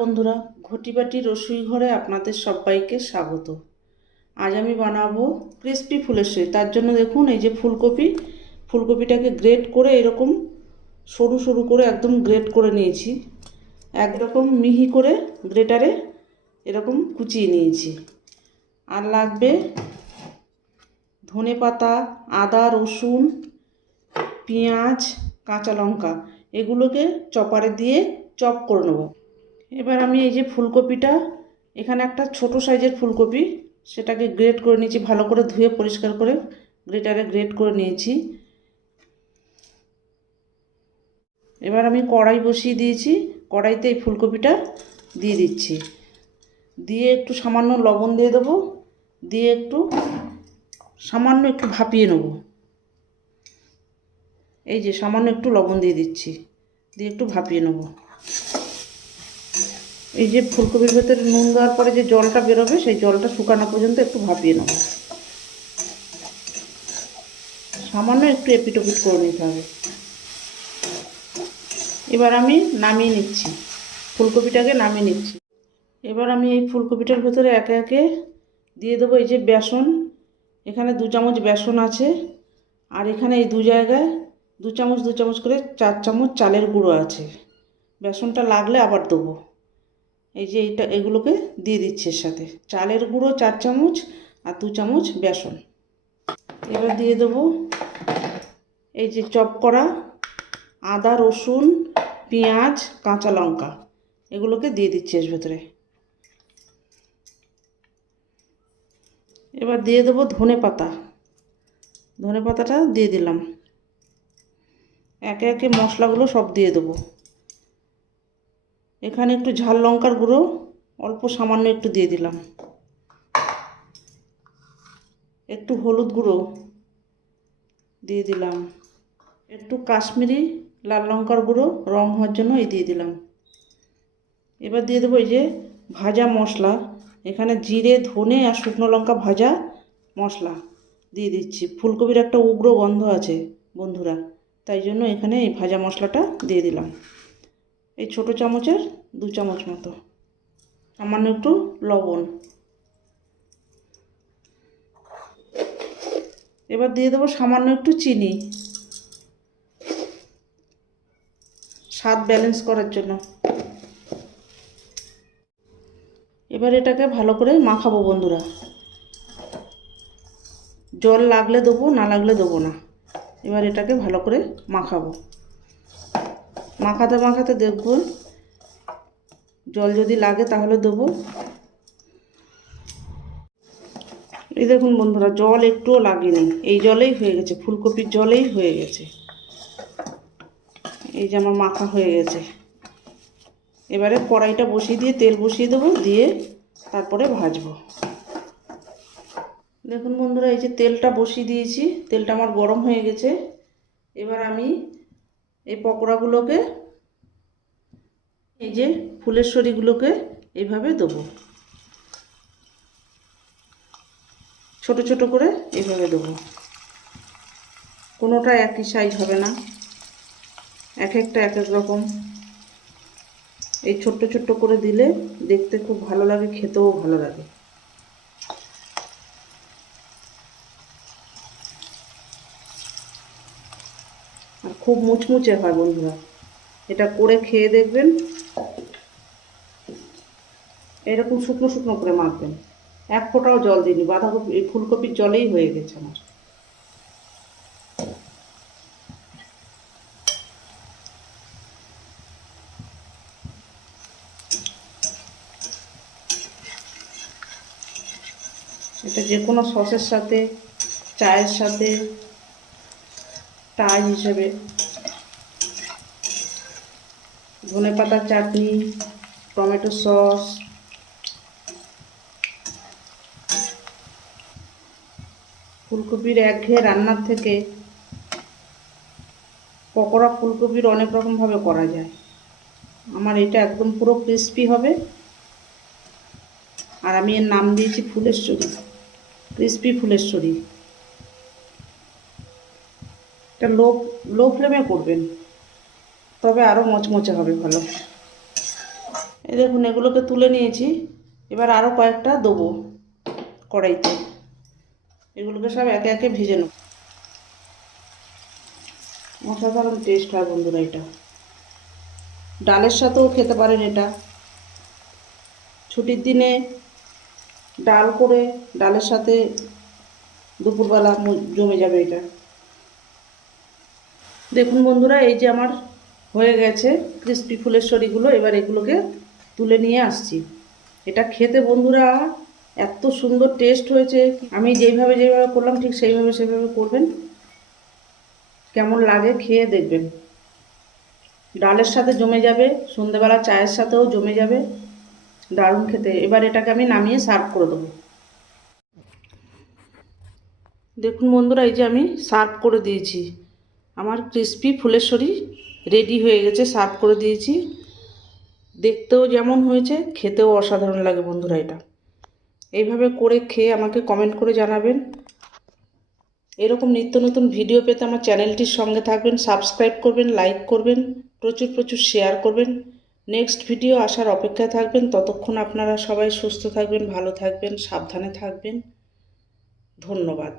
বন্ধুরা, ঘটি বাটি রসুই ঘরে আপনাদের সবাইকে স্বাগত। আজ আমি বানাবো ক্রিস্পি ফুলেশ্বরী। তার জন্য দেখুন এই যে ফুলকপিটাকে গ্রেট করে এরকম সরু সরু করে একদম গ্রেট করে নিয়েছি। একরকম মিহি করে গ্রেটারে এরকম কুচিয়ে নিয়েছি। আর লাগবে ধনেপাতা, আদা, রসুন, পেঁয়াজ, কাঁচা লঙ্কা, এগুলোকে চপারে দিয়ে চপ করে নেব। এবার আমি এই যে ফুলকপিটা, এখানে একটা ছোট সাইজের ফুলকপি, সেটাকে গ্রেট করে নিয়েছি, ভালো করে ধুয়ে পরিষ্কার করে গ্রেটারে গ্রেট করে নিয়েছি। এবার আমি কড়াই বসিয়ে দিয়েছি, কড়াইতে এই ফুলকপিটা দিয়ে দিচ্ছি, দিয়ে একটু সামান্য লবণ দিয়ে দেবো, দিয়ে সামান্য একটু ভাপিয়ে নেব। এই যে সামান্য একটু লবণ দিয়ে দিচ্ছি, দিয়ে একটু ভাপিয়ে নেব। এই যে ফুলকপির ভেতরে নুন দেওয়ার পরে যে জলটা বেরোবে, সেই জলটা শুকানো পর্যন্ত একটু ভাপিয়ে নেব। সামান্য একটু এপিটোপিট করে নিতে হবে। এবার আমি নামিয়ে নিচ্ছি, ফুলকপিটাকে নামিয়ে নিচ্ছি। এবার আমি এই ফুলকপিটার ভেতরে একে একে দিয়ে দেবো এই যে বেসন। এখানে 2 চামচ বেসন আছে, আর এখানে এই 2 জায়গায় 2 চামচ করে 4 চামচ চালের গুঁড়ো আছে। বেসনটা লাগলে আবার দেবো। এই যে এগুলোকে দিয়ে দিচ্ছি এর সাথে, চালের গুঁড়ো 4 চামচ আর 2 চামচ বেসন। এবার দিয়ে দেবো এই যে চপ করা আদা, রসুন, পেঁয়াজ, কাঁচা লঙ্কা, এগুলোকে দিয়ে দিচ্ছি এর ভেতরে। এবার দিয়ে দেবো ধনেপাতাটা দিয়ে দিলাম। একে একে মশলাগুলো সব দিয়ে দেবো। এখানে একটু ঝাল লঙ্কার গুঁড়ো অল্প সামান্য একটু দিয়ে দিলাম, একটু হলুদ গুঁড়ো দিয়ে দিলাম, একটু কাশ্মীরি লাল লঙ্কার গুঁড়ো রং হওয়ার জন্য এই দিয়ে দিলাম। এবার দিয়ে দেবো এই যে ভাজা মশলা, এখানে জিরে, ধনে আর শুকনো লঙ্কা ভাজা মশলা দিয়ে দিচ্ছি। ফুলকপির একটা উগ্র গন্ধ আছে বন্ধুরা, তাই জন্য এখানে এই ভাজা মশলাটা দিয়ে দিলাম। এই ছোটো চামচের 2 চামচ মতো, সামান্য একটু লবণ। এবার দিয়ে দেবো সামান্য একটু চিনি, স্বাদ ব্যালেন্স করার জন্য। এবার এটাকে ভালো করে মাখাবো বন্ধুরা। জল লাগলে দেবো, না লাগলে দেবো না। এবার এটাকে ভালো করে মাখাবো। মাখাতে মাখাতে দেখব জল যদি লাগে তাহলে দেবো। এই দেখুন বন্ধুরা, জল একটুও লাগেনি, এই জলেই হয়ে গেছে, ফুলকপির জলেই হয়ে গেছে। এই যে আমার মাখা হয়ে গেছে। এবারে কড়াইটা বসিয়ে দিয়ে তেল বসিয়ে দেবো, দিয়ে তারপরে ভাজবো। দেখুন বন্ধুরা, এই যে তেলটা বসিয়ে দিয়েছি, তেলটা আমার গরম হয়ে গেছে। এবার আমি এই পকোড়াগুলোকে, এই যে ফুলেশ্বরীগুলোকে এইভাবে দেবো, ছোট ছোট করে এইভাবে দেবো। কোনোটা একই সাইজ হবে না, এক একটা এক এক রকম। এই ছোট্ট ছোট্ট করে দিলে দেখতে খুব ভালো লাগে, খেতেও ভালো লাগে। আর খুব মুচমুচে হয় বন্ধুরা, এটা করে খেয়ে দেখবেন। এরকম শুকনো শুকনো করে মাখবেন, এক ফোঁটাও জল দিইনি, বাঁধাকপি এই ফুলকপির জলেই হয়ে গেছে আমার। এটা যে কোনো সসের সাথে, চায়ের সাথে, টাই হিসেবে, ধনেপাতার চাটনি, টমেটো সস, ফুলকপির একঘেয়ে রান্নার থেকে পকোড়া ফুলকপির অনেক রকমভাবে করা যায়। আমার এটা একদম পুরো ক্রিস্পি হবে, আর আমি এর নাম দিয়েছি ফুলেশ্বরী, ক্রিস্পি ফুলেশ্বরী। এটা লো ফ্লেমে করবেন, তবে আরও মচমচে হবে ভালো। এই দেখুন এগুলোকে তুলে নিয়েছি। এবার আরও কয়েকটা দেবো কড়াইতে। এগুলোকে সব একে একে ভেজে নেব। অসাধারণ টেস্ট হয় বন্ধুরা এটা। ডালের সাথেও খেতে পারেন এটা। ছুটির দিনে ডাল করে ডালের সাথে দুপুরবেলা জমে যাবে এটা। দেখুন বন্ধুরা, এই যে আমার হয়ে গেছে ক্রিস্পি ফুলেশ্বরীগুলো। এবার এগুলোকে তুলে নিয়ে আসছি। এটা খেতে বন্ধুরা এত সুন্দর টেস্ট হয়েছে। আমি যেভাবে করলাম ঠিক সেইভাবে করবেন। কেমন লাগে খেয়ে দেখবেন। ডালের সাথে জমে যাবে, সন্ধেবেলা চায়ের সাথেও জমে যাবে, দারুণ খেতে। এবার এটাকে আমি নামিয়ে সার্ভ করে দেবো। দেখুন বন্ধুরা, এই যে আমি সার্ভ করে দিয়েছি। আমার ক্রিস্পি ফুলেশ্বরী রেডি হয়ে গেছে, সার্ভ করে দিয়েছি। দেখতেও যেমন হয়েছে খেতেও অসাধারণ লাগে বন্ধুরা। এটা এইভাবে করে খেয়ে আমাকে কমেন্ট করে জানাবেন। এরকম নিত্য নতুন ভিডিও পেতে আমার চ্যানেলটির সঙ্গে থাকবেন, সাবস্ক্রাইব করবেন, লাইক করবেন, প্রচুর শেয়ার করবেন। নেক্সট ভিডিও আসার অপেক্ষায় থাকবেন। ততক্ষণ আপনারা সবাই সুস্থ থাকবেন, ভালো থাকবেন, সাবধানে থাকবেন। ধন্যবাদ।